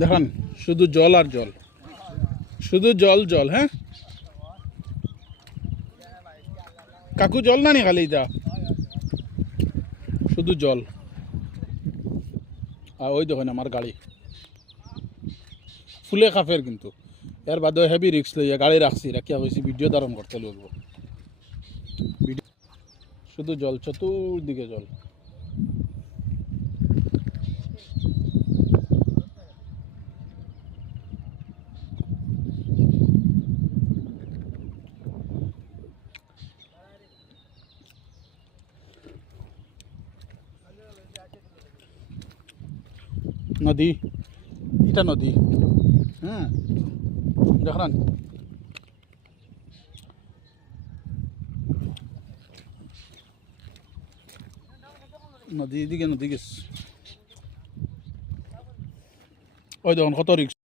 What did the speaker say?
দেখান শুধু জল আর জল, শুধু জল জল। হ্যাঁ কাকু জল না নি খালি যা, শুধু জল। আর ওই দেখেন আমার গাড়ি ফুলে খাফের, কিন্তু এর বাদে হেভি রিক্স লইয়া গাড়ি রাখছি, রাখিয়া হয়েছি ভিডিও ধারণ করতে লাগবো। শুধু জল, চতুর্দিকে জল। নদী, এটা নদী। হ্যাঁ দেখেন নদী, এদিকে নদী গেছে। ওই দেখুন কত রিক্স।